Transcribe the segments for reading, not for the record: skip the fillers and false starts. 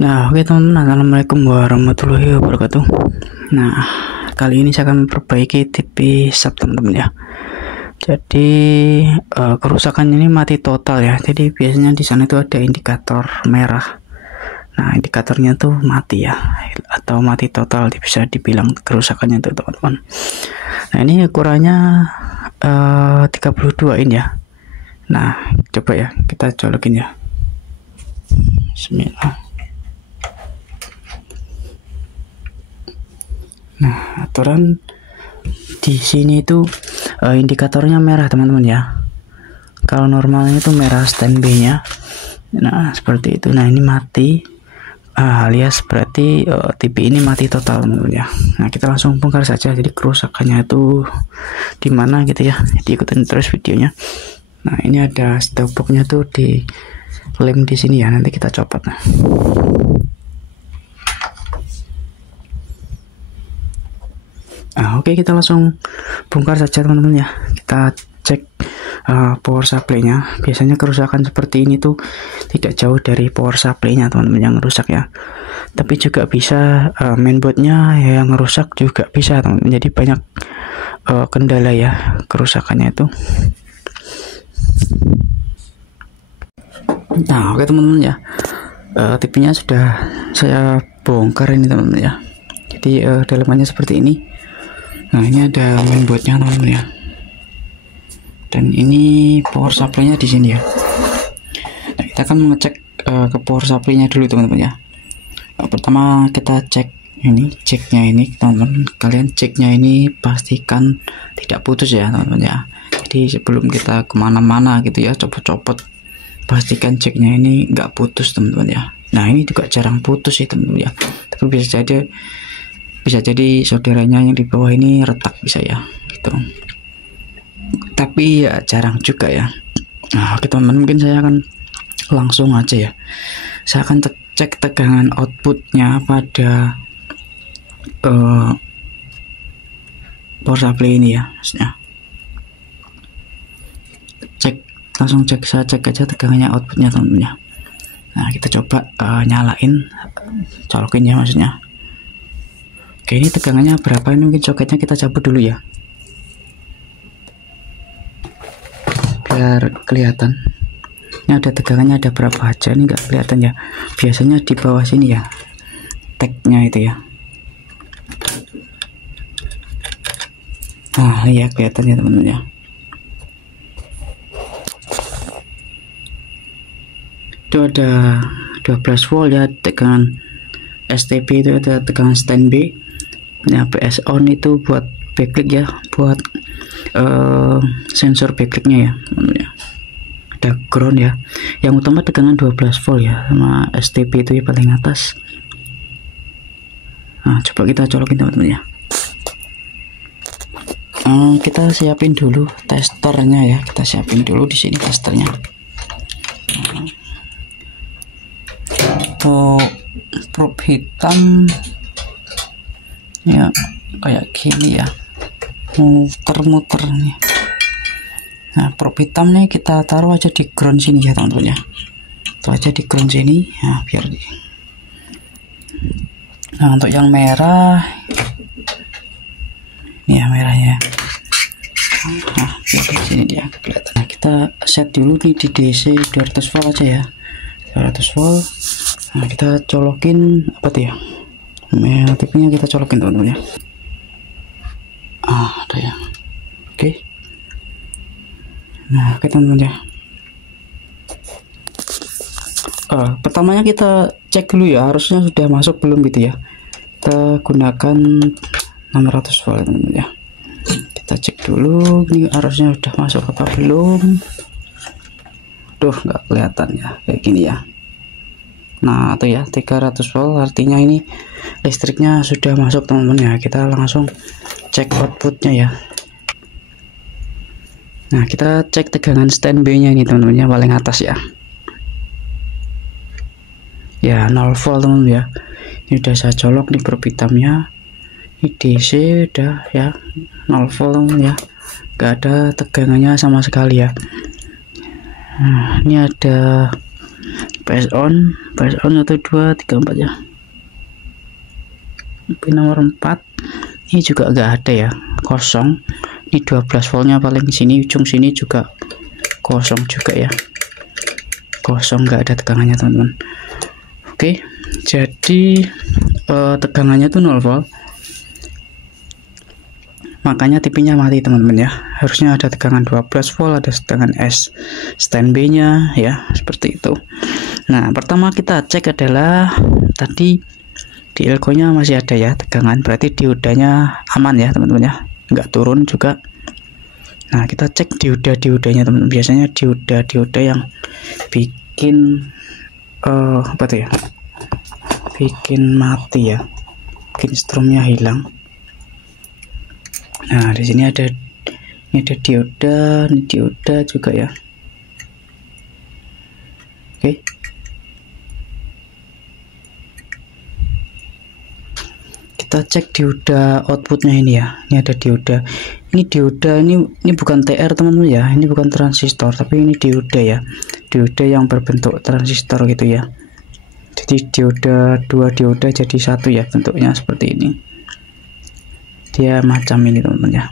Nah, oke teman-teman, assalamualaikum warahmatullahi wabarakatuh. Nah, kali ini saya akan memperbaiki TV sub teman-teman ya. Jadi kerusakannya ini mati total ya. Jadi biasanya di sana itu ada indikator merah. Nah, indikatornya tuh mati ya, atau mati total bisa dibilang kerusakannya tuh teman-teman. Nah, ini ukurannya 32 in ya. Nah, coba ya kita colokin ya. Bismillah. Nah, aturan di sini itu indikatornya merah teman-teman ya. Kalau normalnya itu merah standby-nya. Nah, seperti itu. Nah, ini mati, alias berarti TV ini mati total teman-teman ya. Nah, kita langsung bongkar saja. Jadi kerusakannya itu di mana gitu ya. Jadi ikutin terus videonya. Nah, ini ada stop box-nya tuh di lem di sini ya. Nanti kita copot. Nah, oke, kita langsung bongkar saja teman-teman ya. Kita cek power supply-nya. Biasanya kerusakan seperti ini tuh tidak jauh dari power supply-nya teman-teman yang rusak ya. Tapi juga bisa mainboard-nya yang rusak juga bisa teman-teman. Jadi banyak kendala ya kerusakannya itu. Nah, oke teman-teman ya. TV-nya sudah saya bongkar ini teman-teman ya. Jadi dalamannya seperti ini. Nah, ini ada mainboardnya teman-teman ya. Dan ini power supply-nya di sini ya. Nah, kita akan mengecek ke power supply-nya dulu teman-teman ya. Pertama kita cek ini, jacknya ini teman-teman. Kalian ceknya ini pastikan tidak putus ya teman-teman ya. Jadi sebelum kita kemana-mana gitu ya, copot-copot, pastikan jacknya ini nggak putus teman-teman ya. Nah, ini juga jarang putus sih teman-teman ya. Tapi bisa jadi saudaranya yang di bawah ini retak bisa ya gitu. Tapi ya jarang juga ya. Nah, oke teman-teman, mungkin saya akan langsung aja ya. Saya akan cek tegangan outputnya pada power supply ini ya, maksudnya. Langsung saya cek aja tegangannya outputnya teman-teman ya. Nah, kita coba nyalain, colokin ya maksudnya. Oke, ini tegangannya berapa? Ini mungkin soketnya kita cabut dulu ya, biar kelihatan. Ini ada tegangannya ada berapa aja, ini nggak kelihatan ya. Biasanya di bawah sini ya, tagnya itu ya. Nah, ya kelihatan ya teman-teman ya. Itu ada 12 volt ya tegangan STB, itu ada tegangan standby. Ya, PS on itu buat backlight ya, buat sensor backlightnya ya. Ada ground ya. Yang utama tegangan 12 volt ya, sama STB itu ya paling atas. Nah, coba kita colokin teman-teman ya. Kita siapin dulu testernya ya. Kita siapin dulu di sini testernya. Probe hitam ya, kayak gini ya, muter-muter nih. Nah, probe hitam nih kita taruh aja di ground sini ya teman-teman ya. Itu aja di ground sini ya, biar nah, untuk yang merah ini ya, merahnya. Nah, di sini dia kelihatan. Nah, kita set dulu nih di DC 200 volt aja ya, 200 volt. Nah, kita colokin apa tuh ya, TV-nya kita colokin teman-teman ya. Ada ya. Oke. Nah, oke teman-teman ya. Pertamanya kita cek dulu ya, harusnya sudah masuk belum gitu ya. Kita gunakan 600 volt teman-teman ya. Kita cek dulu ini harusnya sudah masuk apa belum. Duh, nggak kelihatan ya kayak gini ya. Nah, itu ya 300 volt, artinya ini listriknya sudah masuk teman-teman ya. Kita langsung cek outputnya ya. Nah, kita cek tegangan standby-nya ini teman-teman ya, paling atas ya. Ya 0 volt teman-teman ya. Ini udah saya colok di probe hitamnya. Ini DC udah ya 0 volt teman-teman ya. Gak ada tegangannya sama sekali ya. Nah, ini ada PS on 1 2 3 4 ya. Pin nomor 4 ini juga enggak ada ya, kosong. Ini 12 voltnya paling sini, ujung sini juga kosong juga ya, kosong, enggak ada tegangannya teman-teman. Oke, jadi tegangannya tuh 0 volt, makanya TV-nya mati teman-teman ya. Harusnya ada tegangan 12 volt, ada tegangan S standby nya ya, seperti itu. Nah, pertama kita cek adalah tadi di elko nya masih ada ya tegangan, berarti diodanya aman ya teman-teman ya, nggak turun juga. Nah, kita cek diodanya teman-teman. Biasanya dioda yang bikin apa tuh ya, bikin mati ya, bikin strumnya hilang. Nah, di sini ada, ini ada dioda, ini dioda juga ya. Oke, kita cek dioda outputnya ini ya. Ini ada dioda. Ini dioda ini bukan TR teman-teman ya. Ini bukan transistor, tapi ini dioda ya. Dioda yang berbentuk transistor gitu ya. Jadi dua dioda jadi satu ya, bentuknya seperti ini. Dia macam ini teman-teman ya.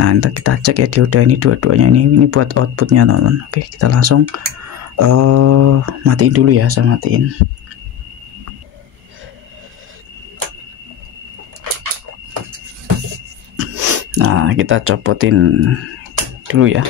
Nah, nanti kita cek ya dioda ini dua-duanya ini buat outputnya teman-teman. Oke, kita langsung matiin dulu ya, saya matiin. Nah, kita copotin dulu ya.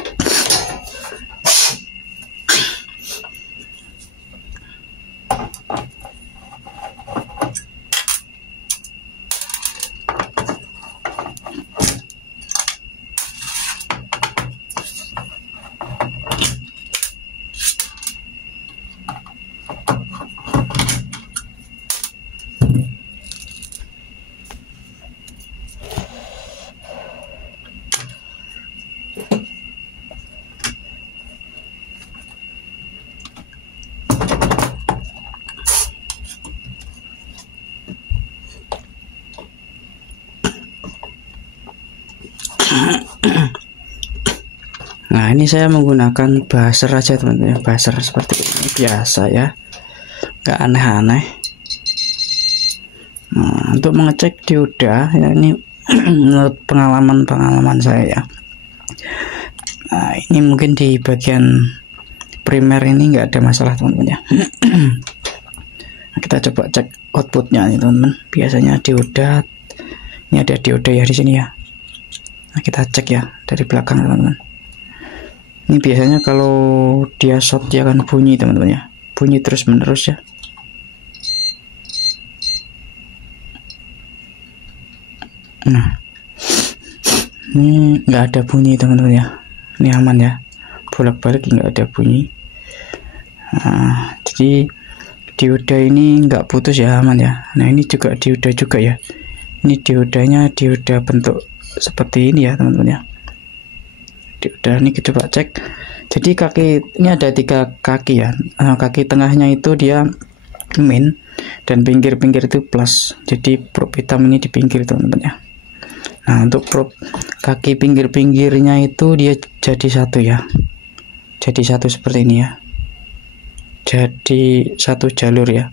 Nah, ini saya menggunakan buzzer aja teman-teman ya, buzzer seperti ini biasa ya, nggak aneh-aneh. Nah, untuk mengecek dioda ya, ini menurut pengalaman saya ya. Nah, ini mungkin di bagian primer ini nggak ada masalah teman-teman ya. Nah, kita coba cek outputnya nih teman-teman. Biasanya dioda, ini ada dioda ya di sini ya. Nah, kita cek ya dari belakang teman-teman. Ini biasanya kalau dia short dia akan bunyi teman-teman ya, bunyi terus menerus ya. Nah, ini nggak ada bunyi teman-teman ya, ini aman ya, bolak-balik nggak ada bunyi. Nah, jadi dioda ini nggak putus ya, aman ya. Nah, ini juga dioda juga ya, ini diodanya dioda bentuk seperti ini ya teman-teman ya. Dioda ini kita coba cek. Jadi kaki ini ada 3 kaki ya. Kaki tengahnya itu dia min dan pinggir-pinggir itu plus. Jadi probe hitam ini di pinggir teman-teman ya. Nah, untuk probe kaki pinggir-pinggirnya itu dia jadi satu ya. Jadi satu seperti ini ya. Jadi satu jalur ya.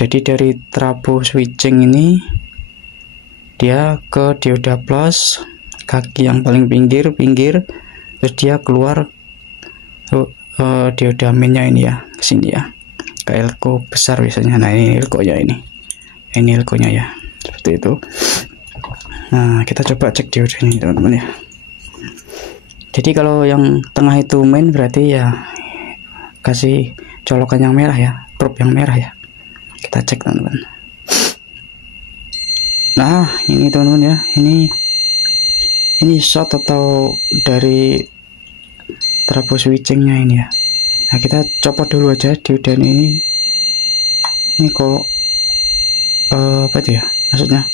Jadi dari trabo switching ini dia ke dioda plus, kaki yang paling pinggir, terus dia keluar dioda minnya ini ya, ke sini ya, ke elko besar biasanya. Nah, ini elko nya ini elko nya ya, seperti itu. Nah, kita coba cek dioda ini teman-teman ya. Jadi kalau yang tengah itu main, berarti ya kasih colokan yang merah ya, probe yang merah ya. Kita cek teman-teman. Nah, ini teman-teman ya, ini short atau dari trabo switchingnya ini ya. Nah, kita copot dulu aja dioda ini kok apa itu ya, maksudnya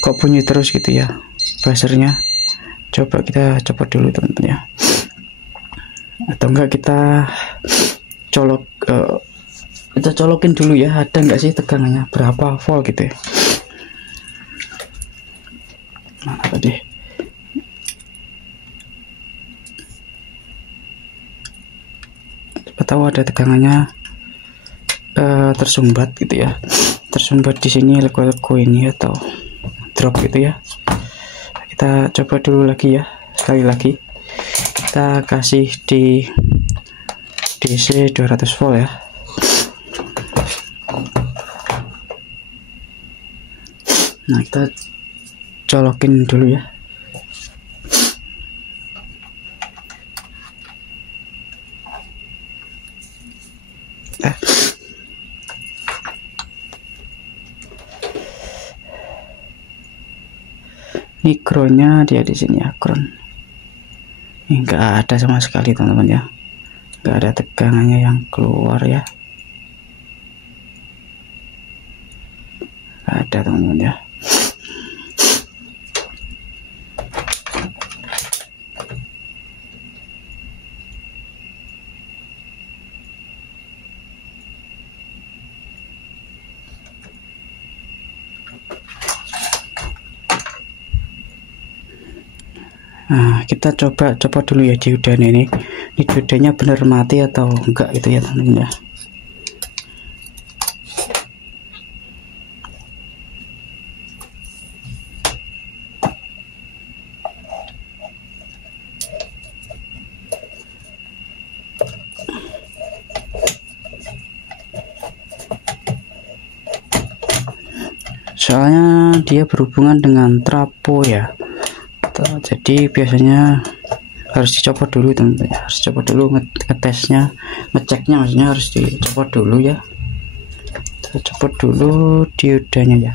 kok bunyi terus gitu ya buzzernya. Coba kita copot dulu teman-teman ya, atau enggak kita colokin dulu ya, ada enggak sih tegangannya berapa volt gitu ya. Mana tadi? ada tegangannya tersumbat gitu ya, tersumbat di sini leko-leko ini atau drop gitu ya. Kita coba dulu lagi ya, sekali lagi kita kasih di DC 200 volt ya. Nah, kita colokin dulu ya. Ini groundnya dia di sini ya, ground. Ini enggak ada sama sekali teman-teman ya, enggak ada tegangannya yang keluar ya, enggak ada teman-teman ya. Nah, kita coba dulu ya diodanya ini diodanya bener mati atau enggak gitu ya teman-teman ya. Soalnya dia berhubungan dengan trapo ya, jadi biasanya harus dicopot dulu teman-teman ya, harus copot dulu ngetesnya, ngeceknya maksudnya harus dicopot dulu ya. Kita copot dulu diodanya ya.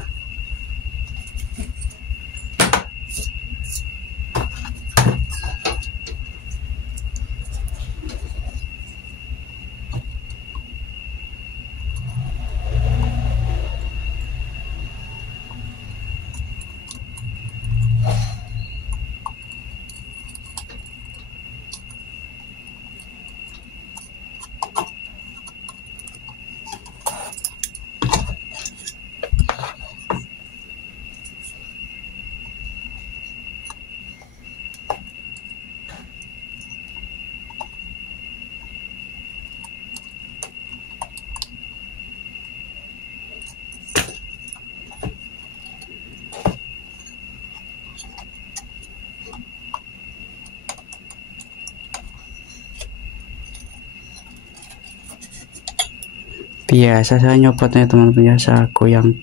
Biasa saya nyopotnya teman-teman ya, saya goyang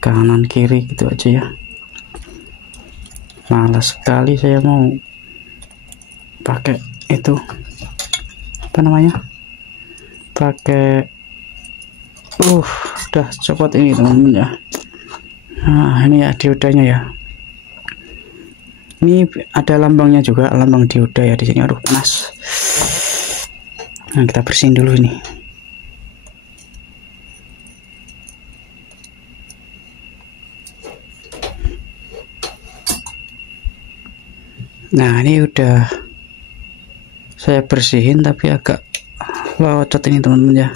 kanan kiri gitu aja ya. Malas sekali saya mau pakai itu apa namanya, pakai udah copot ini teman-teman ya. Nah ini ya diodanya ya, ini ada lambangnya juga, lambang dioda ya di sini. Aduh panas. Nah kita bersihin dulu ini. Nah ini udah saya bersihin tapi agak locot ini teman-teman ya,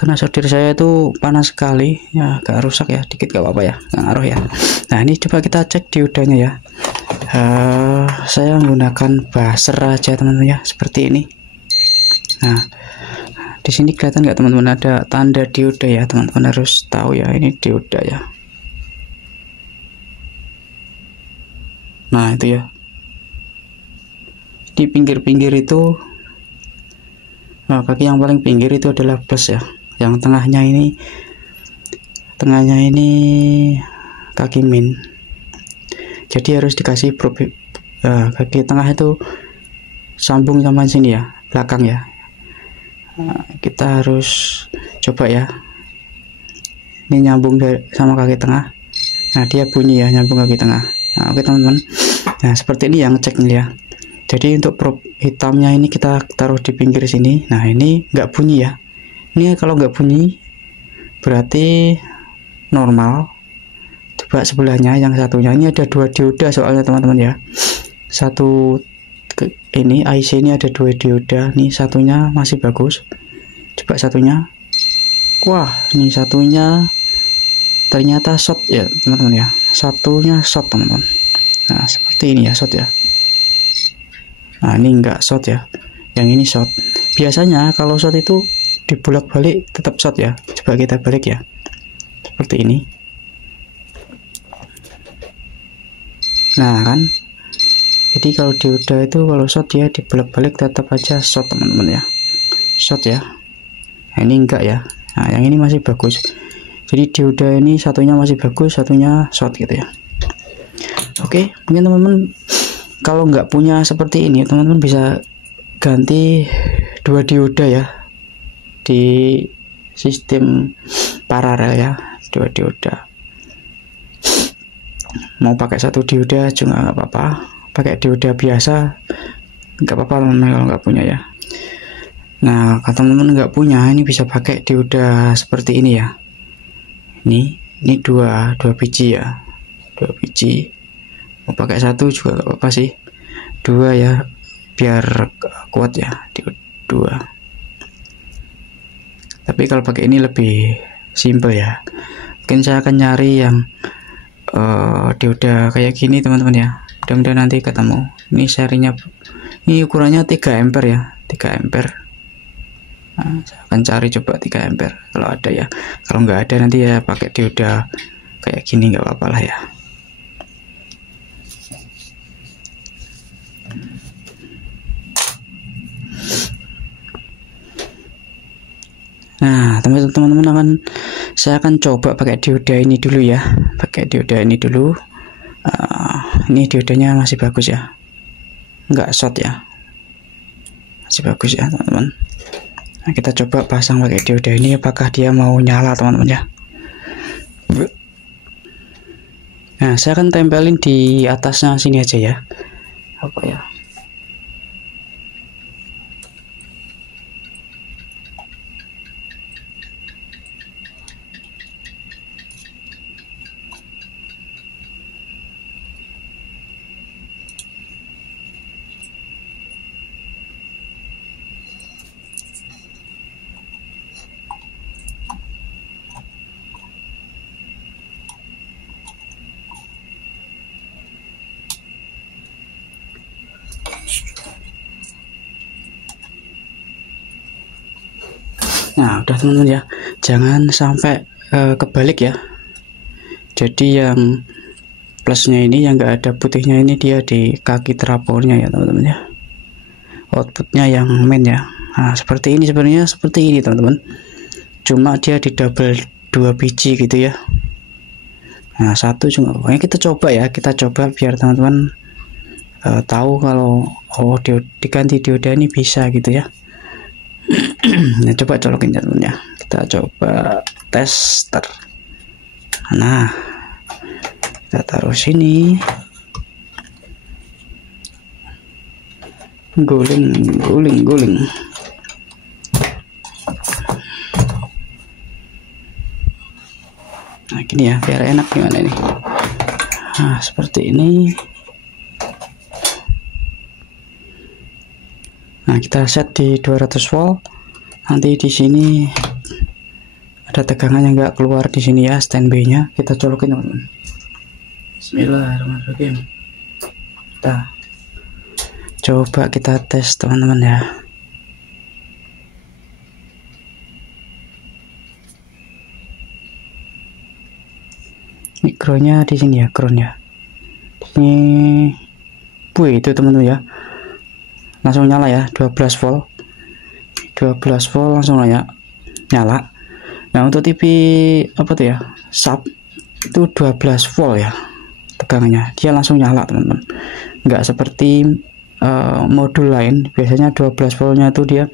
karena solder saya itu panas sekali ya, agak rusak ya, dikit gak apa-apa ya, nggak ngaruh ya. Nah ini coba kita cek diodanya ya. Saya menggunakan buzzer aja teman-teman ya, seperti ini. Nah di sini kelihatan nggak teman-teman, ada tanda dioda ya, teman-teman harus tahu ya, ini dioda ya. Nah itu ya, di pinggir-pinggir itu, nah, kaki yang paling pinggir itu adalah plus ya, yang tengahnya ini kaki min, jadi harus dikasih kaki tengah itu sambung sama sini ya, belakang ya. Nah, kita harus coba ya, ini nyambung sama kaki tengah. Nah dia bunyi ya, nyambung kaki tengah. Nah, oke teman-teman, nah seperti ini yang ngecek nih ya. Jadi untuk prop hitamnya ini kita taruh di pinggir sini. Nah ini nggak bunyi ya, ini kalau nggak bunyi berarti normal. Coba sebelahnya yang satunya, ini ada dua dioda soalnya teman-teman ya. Satu ini IC ini ada dua dioda, nih satunya masih bagus. Coba satunya, wah ini satunya ternyata short ya teman-teman ya, satunya short teman-teman. Nah seperti ini ya, short ya. Nah ini enggak short ya, yang ini short. biasanya kalau short itu dibolak-balik tetap short ya. Coba kita balik ya, seperti ini. Nah kan, jadi kalau dioda itu kalau short ya dibolak-balik tetap aja short teman-teman ya, short ya. Nah, ini enggak ya. Nah yang ini masih bagus, jadi dioda ini satunya masih bagus, satunya short gitu ya. Oke, mungkin teman-teman kalau nggak punya seperti ini, teman-teman bisa ganti dua dioda ya di sistem paralel ya, dua dioda. Mau pakai satu dioda juga nggak apa-apa, pakai dioda biasa nggak apa-apa teman-teman kalau nggak punya ya. Nah kalau teman-teman nggak punya, ini bisa pakai dioda seperti ini ya. Ini dua biji ya, dua biji. Mau pakai satu juga nggak apa-apa sih, dua ya biar kuat ya, dua. Tapi kalau pakai ini lebih simple ya. Mungkin saya akan nyari yang dioda kayak gini teman-teman ya. Mudah-mudahan nanti ketemu. Ini serinya, ini ukurannya 3 ampere ya, 3 ampere. Nah, saya akan cari coba 3 ampere kalau ada ya. Kalau nggak ada nanti ya pakai dioda kayak gini, nggak apa-apa lah ya. Nah teman-teman saya akan coba pakai dioda ini dulu ya, pakai dioda ini dulu. Ini diodanya masih bagus ya, nggak short ya, masih bagus ya teman-teman. Nah, kita coba pasang pakai dioda ini, apakah dia mau nyala teman-teman ya. Nah saya akan tempelin di atasnya sini aja ya, apa ya. Nah udah teman-teman ya, jangan sampai kebalik ya. Jadi yang plusnya ini, yang enggak ada putihnya ini, dia di kaki trapornya ya teman-teman ya, outputnya yang main ya. Nah seperti ini, sebenarnya seperti ini teman-teman, cuma dia di double 2 biji gitu ya. Nah satu cuma, pokoknya kita coba ya, kita coba biar teman-teman tahu kalau diganti dioda ini bisa gitu ya. Nah coba colokin teman-teman ya, kita coba tester. Nah kita taruh sini, guling. Nah gini ya, biar enak. Gimana ini? Nah seperti ini. Nah kita set di 200 volt. Nanti di sini ada tegangan yang nggak keluar di sini ya, standby-nya kita colokin teman-teman. Bismillahirrahmanirrahim. Kita coba kita tes teman-teman ya. Mikronya di sini ya, ground ya. Ini itu teman-teman ya, langsung nyala ya, 12 volt langsung nyala. Nah untuk TV apa tuh ya, sub itu 12 volt ya tegangannya, dia langsung nyala teman-teman. Nggak seperti modul lain, biasanya 12 voltnya itu dia,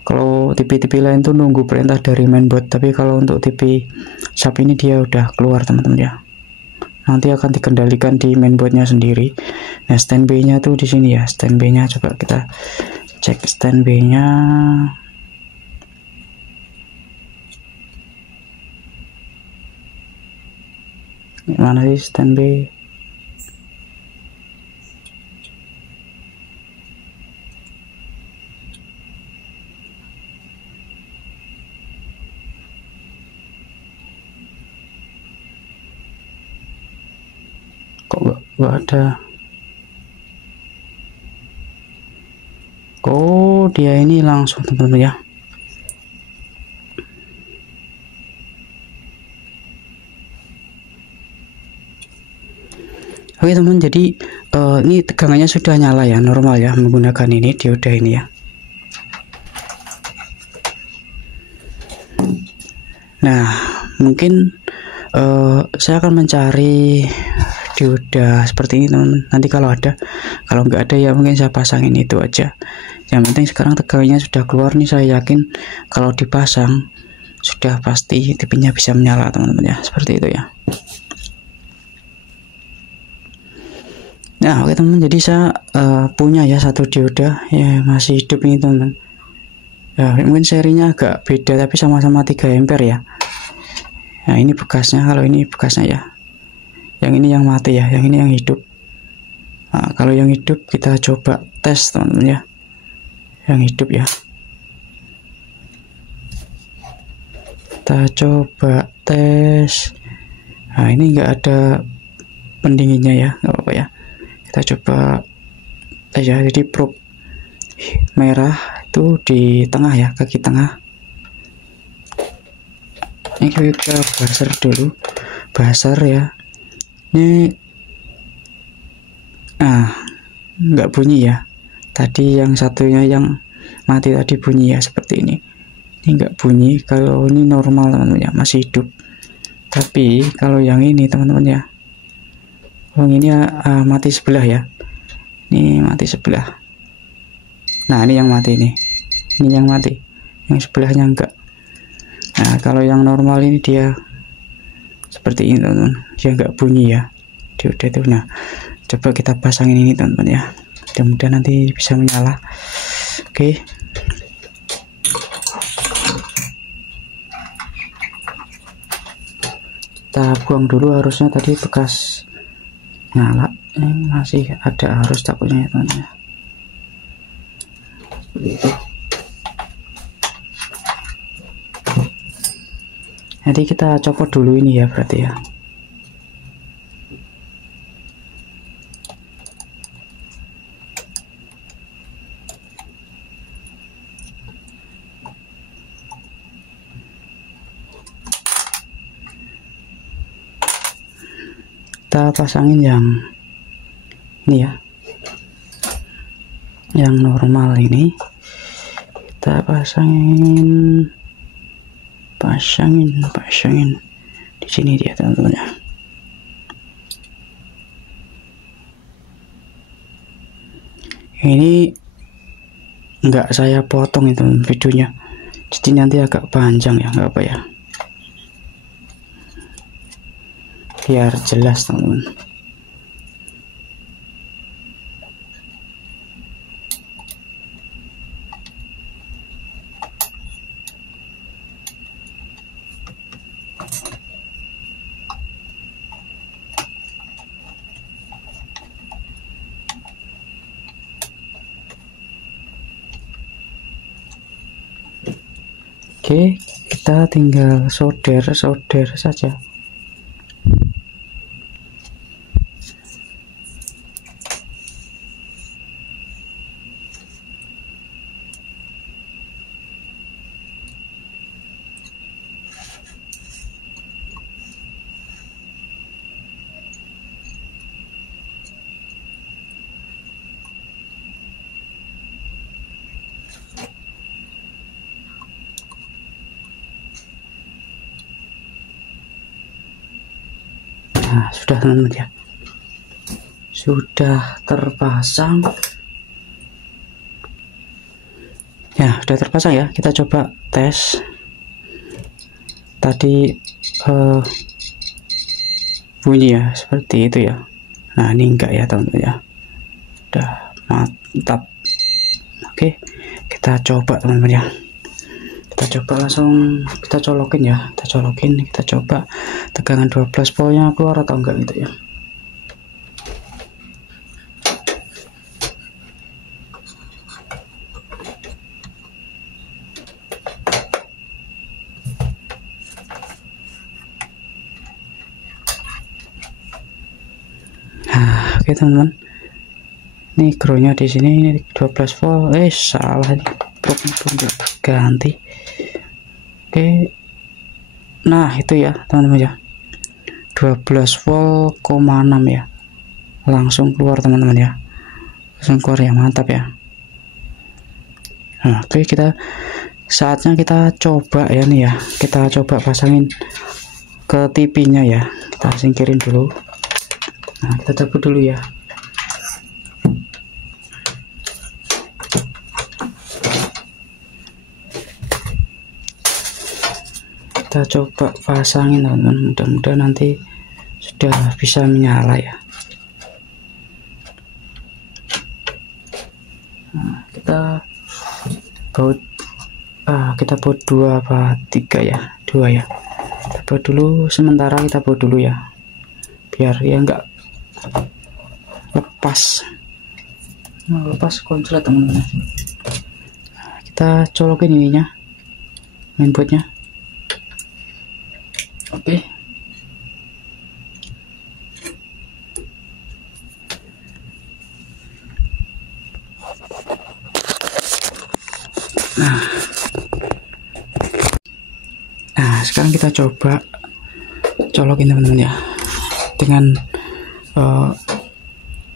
kalau TV lain tuh nunggu perintah dari mainboard, tapi kalau untuk TV sub ini dia udah keluar teman-teman ya, nanti akan dikendalikan di mainboardnya sendiri. Nah standby-nya tuh di sini ya, standby-nya coba kita cek standby-nya. Mana sih standby? Kok nggak ada? Oh dia ini langsung teman-teman ya. Oke teman, jadi ini tegangannya sudah nyala ya, normal ya, menggunakan ini dioda ini ya. Nah mungkin saya akan mencari dioda seperti ini teman. Nanti kalau ada, kalau nggak ada ya mungkin saya pasangin itu aja. Yang penting sekarang tegangannya sudah keluar nih, saya yakin kalau dipasang sudah pasti TV-nya bisa menyala teman-teman ya, seperti itu ya. Nah oke teman, jadi saya punya ya satu dioda ya, masih hidup ini teman. Ya, mungkin serinya agak beda tapi sama-sama 3 ampere ya. Nah ini bekasnya, kalau ini bekasnya ya. Yang ini yang mati ya, yang ini yang hidup. Nah, kalau yang hidup kita coba tes teman-teman ya. Yang hidup ya. Kita coba tes. Nah ini enggak ada pendinginnya ya, nggak apa-apa ya. Kita coba tes ya, jadi probe merah itu di tengah ya, kaki tengah. Ini kita buzzer dulu, buzzer ya. Ini nggak bunyi ya. Tadi yang satunya yang mati tadi bunyi ya, seperti ini. Ini nggak bunyi. Kalau ini normal teman-teman ya, masih hidup. Tapi kalau yang ini teman-teman ya, yang ini mati sebelah ya. Ini mati sebelah. Nah ini yang mati nih. Ini yang mati. Yang sebelahnya enggak. Nah kalau yang normal ini dia seperti ini teman-teman. Dia enggak bunyi ya. Dioda itu. Nah coba kita pasangin ini teman-teman ya. Mudah-mudahan nanti bisa menyala. Oke. Kita buang dulu, harusnya tadi bekas nyala. Masih ada arus takutnya ya teman-teman. Seperti itu. Jadi kita copot dulu ini ya, berarti ya. Kita pasangin yang ini ya, yang normal ini. Kita pasangin di sini dia teman-teman ya. Ini enggak saya potong itu videonya, jadi nanti agak panjang ya, nggak apa ya, biar jelas teman-teman. Oke, kita tinggal solder saja. Nah, sudah teman-teman ya, sudah terpasang ya, sudah terpasang ya. Kita coba tes tadi, bunyi ya seperti itu ya. Nah ini enggak ya teman-teman ya, udah mantap. Oke, kita coba teman-teman ya. Kita coba langsung kita colokin ya, kita coba tegangan 12 voltnya keluar atau enggak gitu ya. Nah oke teman-teman, ini groundnya di sini, ini 12 volt. Salah nih. propnya belum ganti. Oke, nah itu ya teman-teman ya, 12 volt, 6 ya, langsung keluar teman-teman ya, langsung keluar ya, mantap ya. Nah, oke, saatnya kita coba ya nih ya, kita coba pasangin ke TV-nya ya, kita singkirin dulu. Nah, kita cabut dulu ya. Kita coba pasangin teman-teman, mudah-mudahan nanti sudah bisa menyala ya. Nah, kita baut 2 apa 3 ya, 2 ya. Kita baut dulu, sementara kita baut dulu ya, biar ya enggak lepas. Nah, lepas konslet teman-teman. Nah, kita colokin ininya, mainboardnya. Oke. Nah, sekarang kita coba colokin teman-teman ya, dengan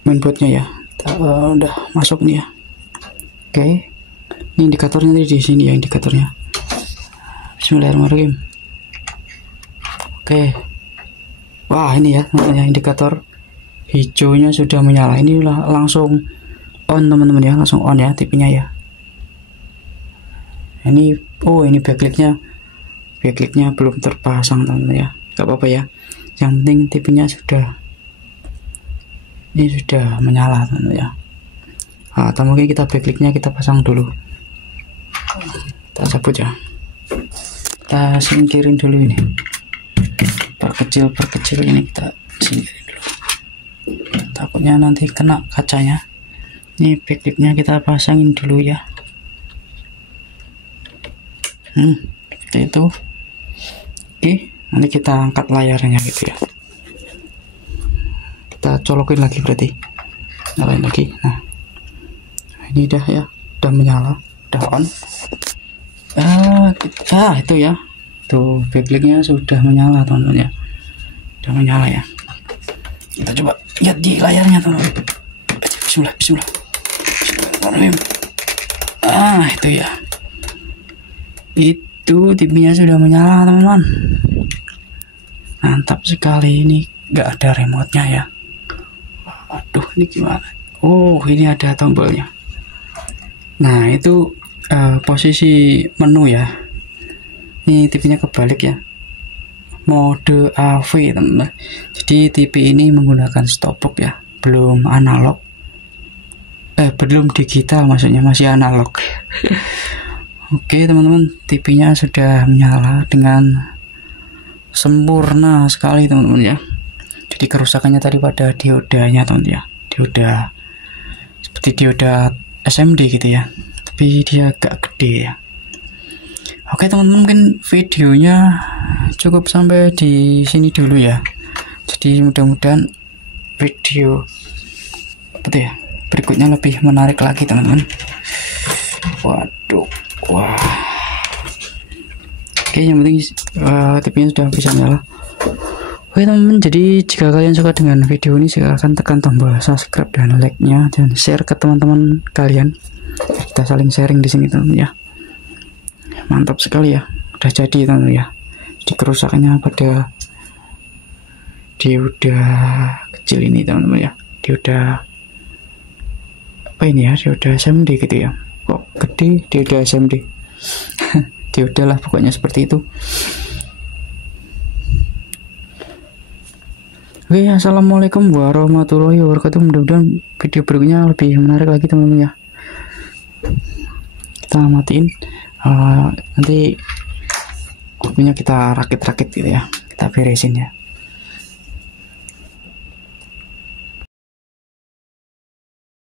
mainboardnya ya. Kita udah masuk nih ya. Oke, ini indikatornya di sini ya, indikatornya. Bismillahirrahmanirrahim. Oke, wah ini ya teman-teman ya, indikator hijaunya sudah menyala. Ini langsung on teman-teman ya, langsung on ya TV-nya ya. Ini ini backlightnya belum terpasang teman-teman ya, gak apa-apa ya, yang penting TV-nya sudah menyala teman-teman ya. Atau mungkin kita backlightnya kita pasang dulu, kita cabut ya, kita singkirin dulu ini, perkecil ini kita singkirin dulu, takutnya nanti kena kacanya. Ini backlightnya kita pasangin dulu ya. Seperti itu. Oke, nanti kita angkat layarnya gitu ya, kita colokin lagi, berarti nyalain lagi. Nah, ini udah ya, udah menyala, udah on. Itu ya, tuh backlightnya sudah menyala teman-teman ya, udah menyala ya. Kita coba lihat di layarnya teman-teman. Bismillah. Itu ya, itu TV-nya sudah menyala teman-teman, mantap sekali. Ini nggak ada remote-nya ya. Aduh, ini gimana? Ini ada tombolnya. Nah, itu posisi menu ya. Ini TV-nya kebalik ya, mode AV teman-teman. Jadi TV ini menggunakan stop box ya, belum analog, belum digital, maksudnya masih analog. Oke teman-teman, TV-nya sudah menyala dengan sempurna sekali teman-teman ya. Jadi kerusakannya tadi pada diodanya teman-teman ya, dioda seperti dioda SMD gitu ya, tapi dia agak gede ya. Oke teman-teman, mungkin videonya cukup sampai di sini dulu ya. Jadi mudah-mudahan video berikutnya lebih menarik lagi teman-teman. Waduh, wah. Oke, yang penting TV-nya sudah bisa nyala. Oke teman-teman, jadi jika kalian suka dengan video ini, silahkan tekan tombol subscribe dan like-nya, dan share ke teman-teman kalian. Kita saling sharing di sini teman-teman ya. Mantap sekali ya, udah jadi teman-teman ya. Jadi kerusakannya pada dioda kecil ini teman-teman ya, dioda apa ini ya, dioda SMD gitu ya. Kok gede dioda SMD? Dioda lah pokoknya seperti itu. Oke, assalamualaikum warahmatullahi wabarakatuh. Mudah-mudahan video berikutnya lebih menarik lagi teman-teman ya. Kita matiin, nanti kopinya kita rakit-rakit gitu ya, kita beresin ya.